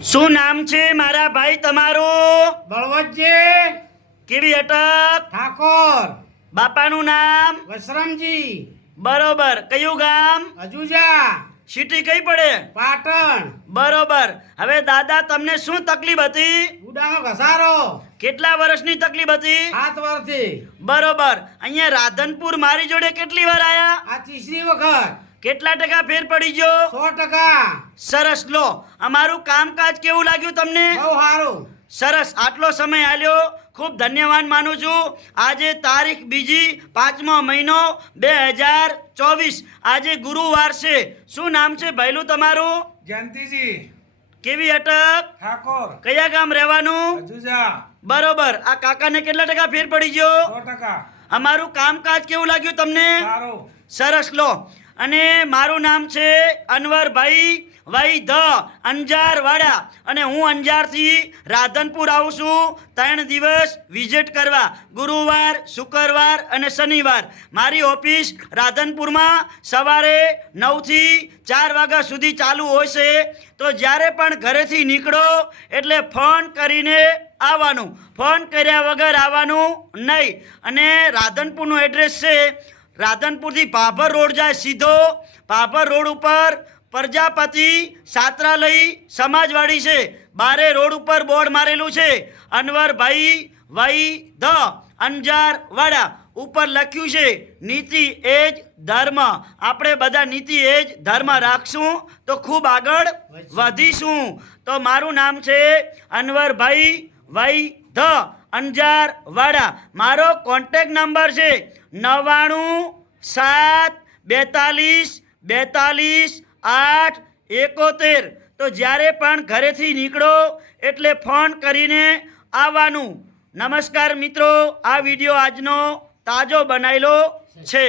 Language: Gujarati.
શું નામ છે મારા ભાઈ તમારું? બળવંતજી કેવી અટક? ઠાકોર. બાપાનું નામ? વસરામજી. બરોબર. કયું ગામ? અજુજા. સિટી કઈ પડે? પાટણ. બરોબર. હવે દાદા તમને શું તકલીફ હતી? ગુડાનો ઘસારો. કેટલા વર્ષની તકલીફ હતી? 7 વર્ષથી. બરોબર. અહીંયા રાધનપુર મારી જોડે કેટલી વાર આયા? આ ત્રીસરી વખત. કેટલા ટકા ફેર પડી ગયો? 100%. સરસ. લો, અમારું કામકાજ કેવું લાગ્યું તમને? બહુ સારું. સરસ. આટલો સમય આલ્યો, ખૂબ ધન્યવાદ માનું છું. આજે તારીખ 2, 5મો મહિનો 2024. આજે ગુરુવાર છે. શું નામ છે ભાઈલું તમારું? જયંતિજી કેવી અટક? ઠાકોર. કયા ગામ રહેવાનું? અજુજા. બરોબર. આ કાકાને કેટલા ટકા ફેર પડી ગયો? 100%. અમારું કામકાજ કેવું લાગ્યું તમને? સારું. સરસ. લો, અને મારું નામ છે અનવરભાઈ વાઈ ધ અંજારવાડા, અને હું અંજારથી રાધનપુર આવું છું 3 દિવસ વિઝિટ કરવા. ગુરુવાર, શુક્રવાર અને શનિવાર. મારી ઓફિસ રાધનપુરમાં સવારે 9 થી 4 વાગ્યા સુધી ચાલુ હોય છે. તો જ્યારે પણ ઘરેથી નીકળો એટલે ફોન કરીને આવવાનું, ફોન કર્યા વગર આવવાનું નહીં. અને રાધનપુરનું એડ્રેસ છે, રાધનપુરથી ભાભર રોડ જાય સીધો. ભાભર રોડ ઉપર પ્રજાપતિ છાત્રાલય સમાજવાડી છે. બારે રોડ ઉપર બોર્ડ મારેલું છે, અનવરભાઈ વાઈ ધ અંજારવાડા. ઉપર લખ્યું છે નીતિ એ જ ધર્મ. આપણે બધા નીતિ એ જ ધર્મ રાખશું તો ખૂબ આગળ વધીશું. તો મારું નામ છે અનવરભાઈ વાઈ ધ અંજારવાડા. મારો કોન્ટેક્ટ નંબર છે 99 7 42 42 8 71. તો જ્યારે પણ ઘરેથી નીકળો એટલે ફોન કરીને આવવાનું. નમસ્કાર મિત્રો, આ વિડીયો આજનો તાજો બનાવેલો છે.